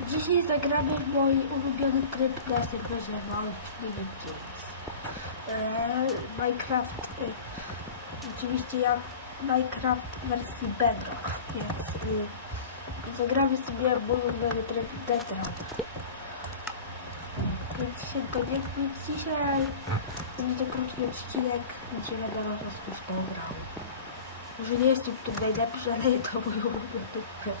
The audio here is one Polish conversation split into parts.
Dzisiaj zagramy w mój ulubiony tryb na serwerze Minute Games. Eee, Minecraft, e, oczywiście jak Minecraft wersji Bedrock, więc e, zagramy sobie mój ulubiony tryb Deathrock. Więc się dobiegnie dzisiaj, będzie krótki odcinek, gdzie będę po prostu w to grał. Może nie jestem tym najlepszy, ale to mój ulubiony tryb.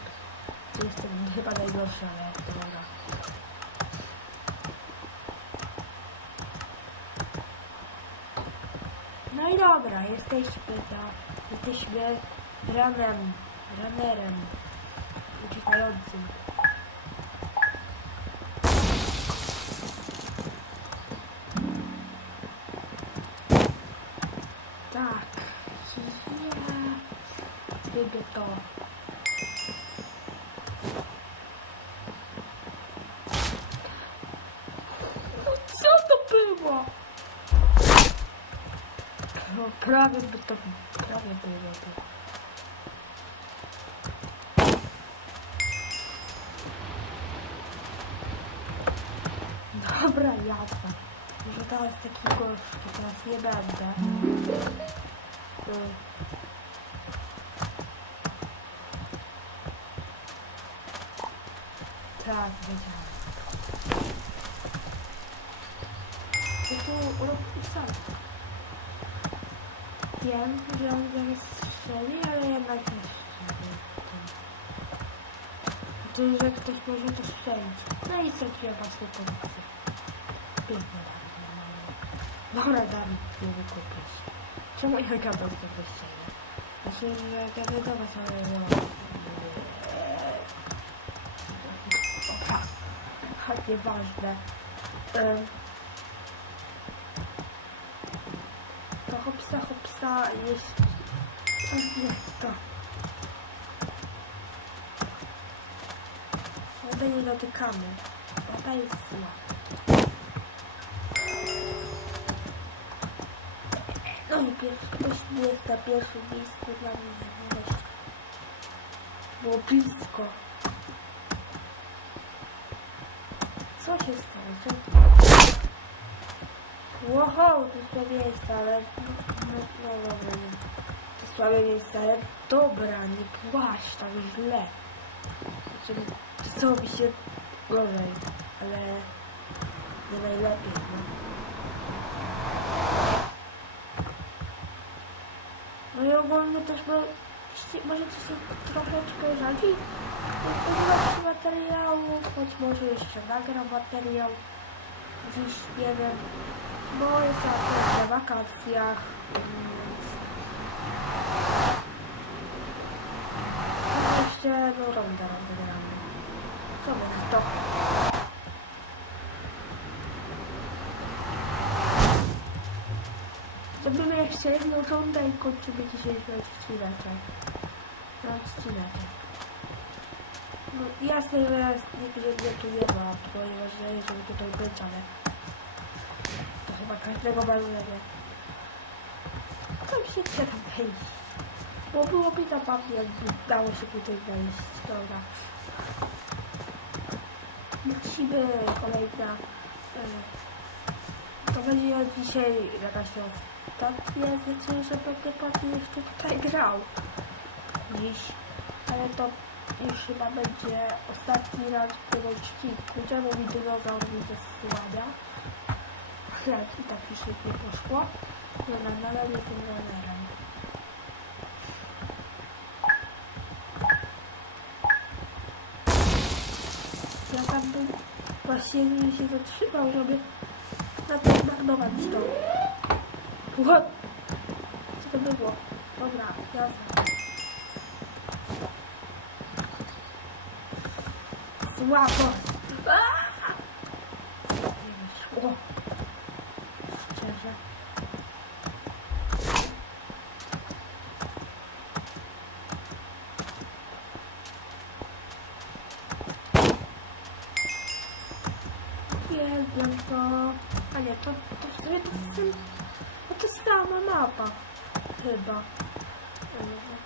To Jestem chyba to dobra. No i dobra, jesteśmy za, jesteśmy ranem, ranerem, uciekającym. Tak, ja lubię to. No prawie by to, prawie było to. Dobra, jazda. Może teraz taki gorzki, teraz nie będę. Y. Tak, wiedziałem. To tu rok sam. Wiem, że on do mnie strzeli, ale jednak nie strzeli. To, że ktoś może to strzelić. No i ja patrzę policji. Pięknie bardzo. Dobra, Dawid, nie wykupić. Czemu ja gadam to bez ciebie? Myślę, że gadam do was, ale no... Nieważne. Ym. To hopsa jest... Jest to. Wodę nie dotykamy. Woda jest zła. No i pierwszy, ktoś jest na pierwszym miejscu dla mnie. Było blisko. Co się stało? Wow, to słabe miejsce, ale... No, no dobra, nie. To słabe miejsce, ale dobra, nie płaszcz tak źle. Znaczy, mi się gorzej, ale nie najlepiej, no. No i ogólnie też mo możecie się troszeczkę rzadziej spodziewać materiału, choć może jeszcze nagram materiał dziś, jest akurat na wakacjach, no jeszcze no ronda rozegramy. Co my na to? Zrobimy jeszcze jedną rundę i kończymy dzisiejszy odcineczek. No odcineczek. No jasne, że tu nie ma, ponieważ nie żeby tutaj być, ale to chyba każdego maluje. Tam się chce tam wejść. Bo byłoby zabawnie, jakby dało się tutaj wejść. Dobra. Lecimy kolejna. y, To będzie dzisiaj jakaś ostatnia rzeczy, że będę pewnie jeszcze tutaj grał. Dziś. Ale to już chyba będzie ostatni raz w tym odcinku. Mi dinozaur mi zasłania? Chleb i tak już nie poszło. Dobra, nadal jestem ranerem. Ja tam bym właśnie nie się zatrzymał, żeby na to zmarnować to. What? Co to było? Dobra, jazda. Szczerze. Wiem to... A nie, to, to w to, to, to, to sama mapa. Chyba.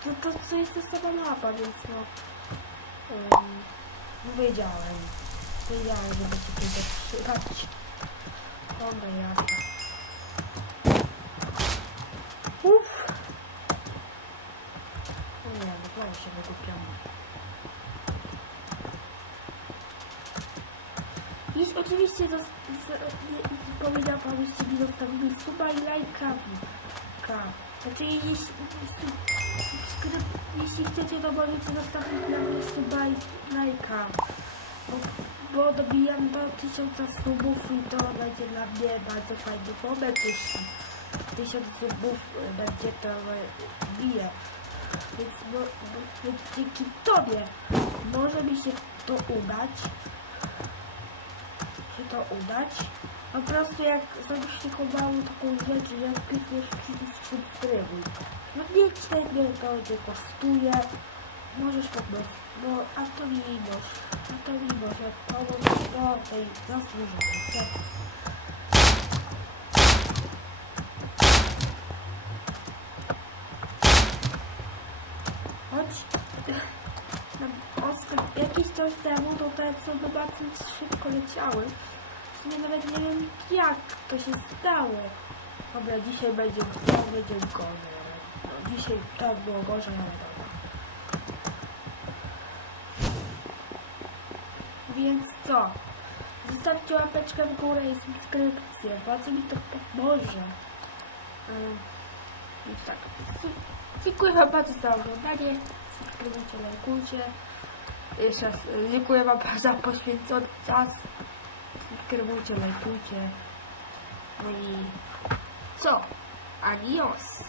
To, to, to jest ta sama mapa, więc no... ym, Wiedziałem. Wiedziałem, że będzie tutaj przyjechać. Dobra, jadę. Uff. No nie, znowu się wygłupiam. Jeśli oczywiście zas- z- nie- powiedział pan, jeśli mi zostawili suba i lajka. Ka. Znaczy jeśli, subskryp, jeśli chcecie to możecie zostawić na mnie suba i lajka. Bo, bo dobijam do 1000 subów i to będzie dla mnie bardzo fajny moment, jeśli 1000 subów będzie to y, bije. Więc, no, no, więc dzięki tobie może mi się to udać się to udać. Po prostu jak zrobisz taką małą taką rzecz, że klikniesz przycisk subskrybuj. No nie mnie to nie kosztuje. Możesz po prostu, bo a to mi może, a to mi może pomóc do tej zasłużonej ceny. Chodź. Jakiś czas temu to te co zobaczyć szybko leciały. Sumie nawet nie wiem jak to się stało. Dobra, dzisiaj będzie, to będzie gorzej. No, dzisiaj tak było gorzej, ale dobra. Więc co? Zostawcie łapeczkę w górę i subskrypcję. Bardzo mi to pomoże. Ym, Więc tak. Dziękuję wam bardzo za oglądanie. Subskrybujcie, lajkujcie. Jeszcze raz y, dziękuję wam za poświęcony czas. Subskrybujcie, lajkujcie. No i co? Adios.